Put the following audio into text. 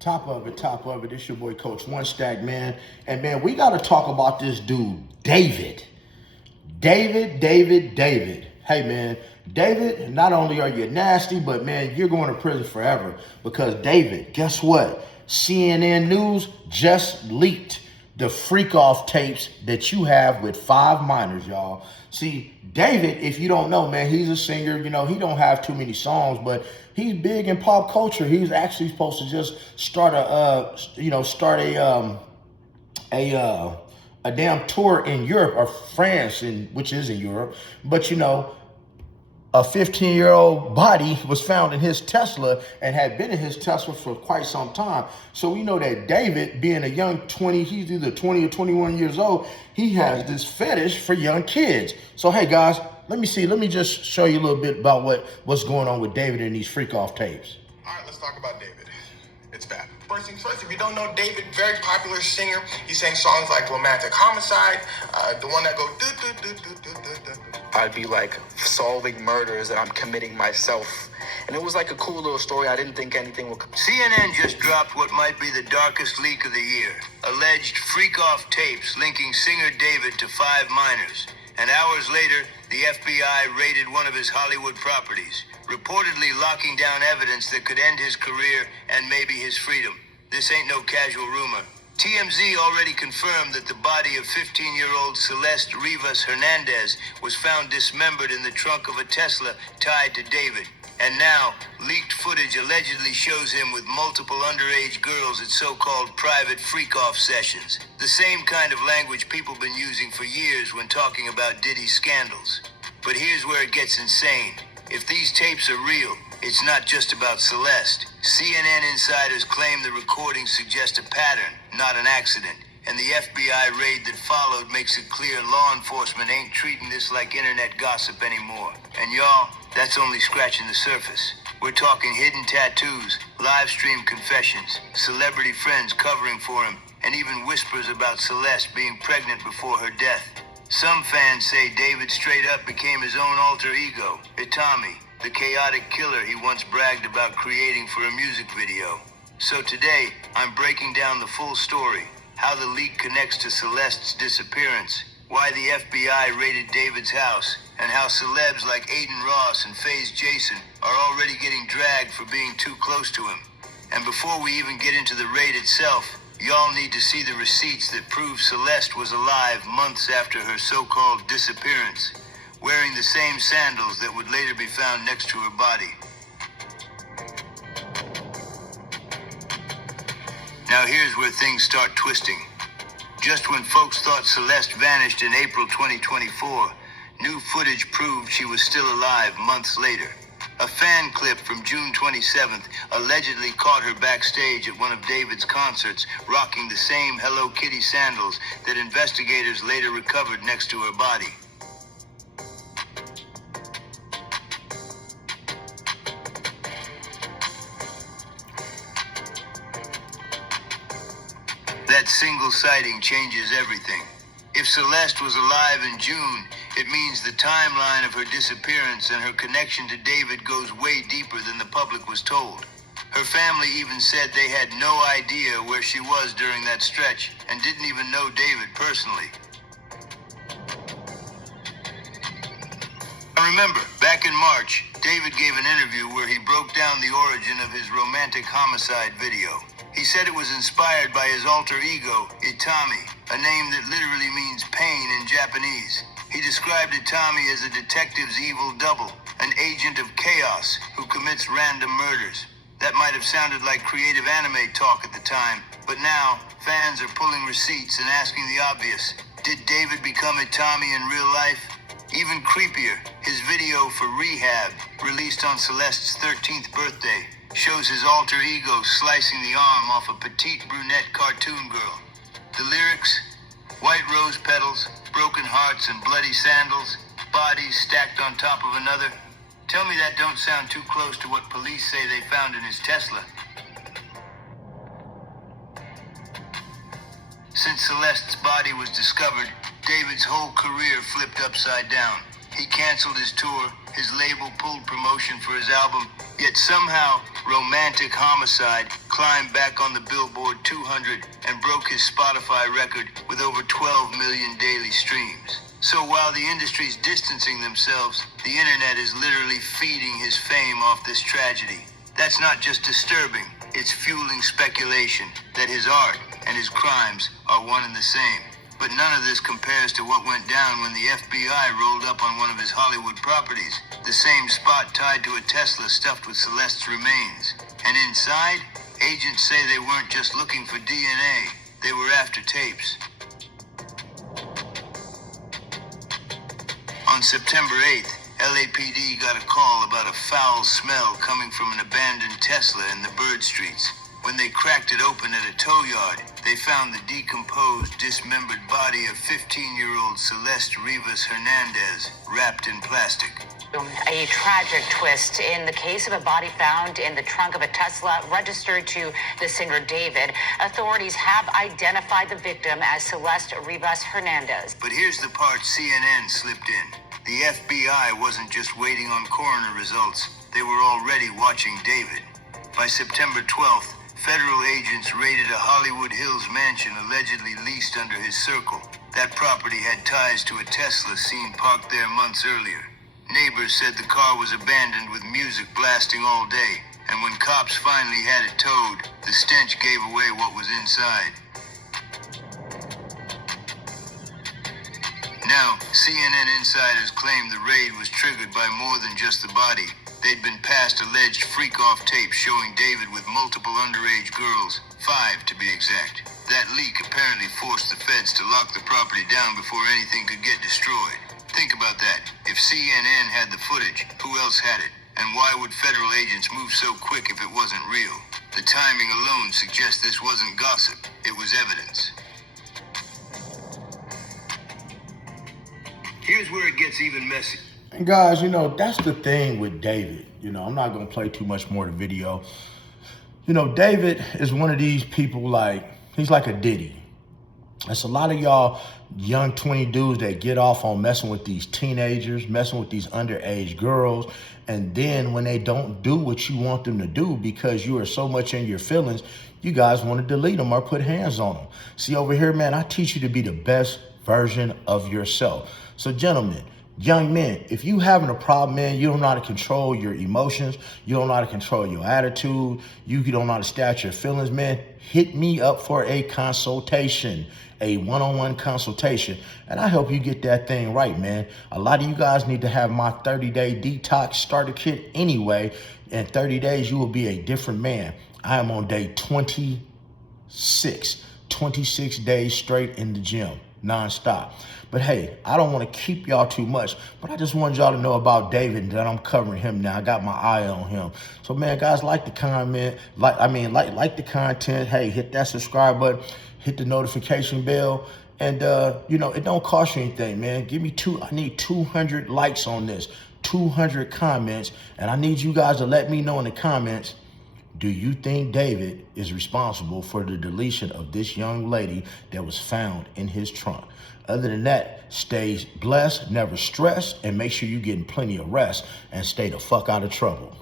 Top of it. It's your boy Coach One Stack, man. And man, we gotta talk about this dude, David. David. Hey man, David, not only are you nasty, but man, you're going to prison forever. Because David, guess what? CNN News just leaked the Freakoff tapes that you have with 5 minors, y'all. See, David, if you don't know, man, he's a singer. You know, he don't have too many songs, but he's big in pop culture. He's actually supposed to just start a damn tour in Europe or France, which is in Europe. But you know, a 15-year-old body was found in his Tesla and had been in his Tesla for quite some time. So we know that David, being a young 20, he's either 20 or 21 years old, he has this fetish for young kids. So hey guys, let me just show you a little bit about what's going on with David in these Freakoff tapes. All right, let's talk about David. It's bad. First things first, if you don't know David, very popular singer. He sang songs like Romantic Homicide, the one that go do. I'd be like solving murders and I'm committing myself. And it was like a cool little story. I didn't think anything would come. CNN just dropped what might be the darkest leak of the year. Alleged Freakoff tapes linking singer David to 5 minors. And hours later, the FBI raided one of his Hollywood properties, reportedly locking down evidence that could end his career and maybe his freedom. This ain't no casual rumor. TMZ already confirmed that the body of 15-year-old Celeste Rivas Hernandez was found dismembered in the trunk of a Tesla tied to David. And now, leaked footage allegedly shows him with multiple underage girls at so-called private freak-off sessions. The same kind of language people been using for years when talking about Diddy's scandals. But here's where it gets insane. If these tapes are real, it's not just about Celeste. CNN insiders claim the recordings suggest a pattern, not an accident. And the FBI raid that followed makes it clear law enforcement ain't treating this like internet gossip anymore. And y'all, that's only scratching the surface. We're talking hidden tattoos, live stream confessions, celebrity friends covering for him, and even whispers about Celeste being pregnant before her death. Some fans say David straight up became his own alter ego, Itami, the chaotic killer he once bragged about creating for a music video. So today, I'm breaking down the full story, how the leak connects to Celeste's disappearance, why the FBI raided David's house, and how celebs like Aiden Ross and FaZe Jason are already getting dragged for being too close to him. And before we even get into the raid itself, y'all need to see the receipts that prove Celeste was alive months after her so-called disappearance, wearing the same sandals that would later be found next to her body. Now here's where things start twisting. Just when folks thought Celeste vanished in April 2024, new footage proved she was still alive months later. A fan clip from June 27th allegedly caught her backstage at one of David's concerts, rocking the same Hello Kitty sandals that investigators later recovered next to her body. That single sighting changes everything. If Celeste was alive in June, it means the timeline of her disappearance and her connection to David goes way deeper than the public was told. Her family even said they had no idea where she was during that stretch and didn't even know David personally. I remember, back in March, David gave an interview where he broke down the origin of his Romantic Homicide video. He said it was inspired by his alter ego, Itami, a name that literally means pain in Japanese. He described Itami as a detective's evil double, an agent of chaos who commits random murders. That might have sounded like creative anime talk at the time, but now fans are pulling receipts and asking the obvious. Did David become Itami in real life? Even creepier, his video for Rehab, released on Celeste's 13th birthday, shows his alter ego slicing the arm off a petite brunette cartoon girl. The lyrics? White rose petals, broken hearts and bloody sandals, bodies stacked on top of another. Tell me that don't sound too close to what police say they found in his Tesla. Since Celeste's body was discovered, David's whole career flipped upside down. He canceled his tour, his label pulled promotion for his album, yet somehow Romantic Homicide climbed back on the Billboard 200 and broke his Spotify record with over 12 million daily streams. So while the industry's distancing themselves, the internet is literally feeding his fame off this tragedy. That's not just disturbing, it's fueling speculation that his art and his crimes are one and the same. But none of this compares to what went down when the FBI rolled up on one of his Hollywood properties, the same spot tied to a Tesla stuffed with Celeste's remains. And inside, agents say they weren't just looking for DNA, they were after tapes. On September 8th, LAPD got a call about a foul smell coming from an abandoned Tesla in the Bird Streets. When they cracked it open at a tow yard, they found the decomposed, dismembered body of 15-year-old Celeste Rivas Hernandez, wrapped in plastic. A tragic twist in the case of a body found in the trunk of a Tesla registered to the singer David. Authorities have identified the victim as Celeste Rivas Hernandez. But here's the part CNN slipped in. The FBI wasn't just waiting on coroner results. They were already watching David. By September 12th, federal agents raided a Hollywood Hills mansion allegedly leased under his circle. That property had ties to a Tesla seen parked there months earlier. Neighbors said the car was abandoned with music blasting all day, and when cops finally had it towed, the stench gave away what was inside. Now, CNN insiders claim the raid was triggered by more than just the body. They'd been passed alleged freak-off tapes showing David with multiple underage girls, 5 to be exact. That leak apparently forced the feds to lock the property down before anything could get destroyed. Think about that. If CNN had the footage, who else had it? And why would federal agents move so quick if it wasn't real? The timing alone suggests this wasn't gossip, it was evidence. Here's where it gets even messy. And guys, that's the thing with David. I'm not going to play too much more of the video. David is one of these people he's like a Diddy. There's a lot of y'all young 20 dudes that get off on messing with these teenagers, messing with these underage girls. And then when they don't do what you want them to do because you are so much in your feelings, you guys want to delete them or put hands on them. See over here, man, I teach you to be the best version of yourself. So gentlemen, young men, if you having a problem, man, you don't know how to control your emotions, you don't know how to control your attitude, you don't know how to stay out your feelings, man, hit me up for a consultation, a one-on-one consultation, and I help you get that thing right, man. A lot of you guys need to have my 30-day detox starter kit anyway. In 30 days, you will be a different man. I am on day 26 days straight in the gym, nonstop. But hey, I don't want to keep y'all too much, but I just wanted y'all to know about David and that I'm covering him now. I got my eye on him. So man, guys, like the comment, like the content. Hey, hit that subscribe button, hit the notification bell, and it don't cost you anything, man. I need 200 likes on this, 200 comments, and I need you guys to let me know in the comments, do you think David is responsible for the deletion of this young lady that was found in his trunk? Other than that, stay blessed, never stress, and make sure you're getting plenty of rest and stay the fuck out of trouble.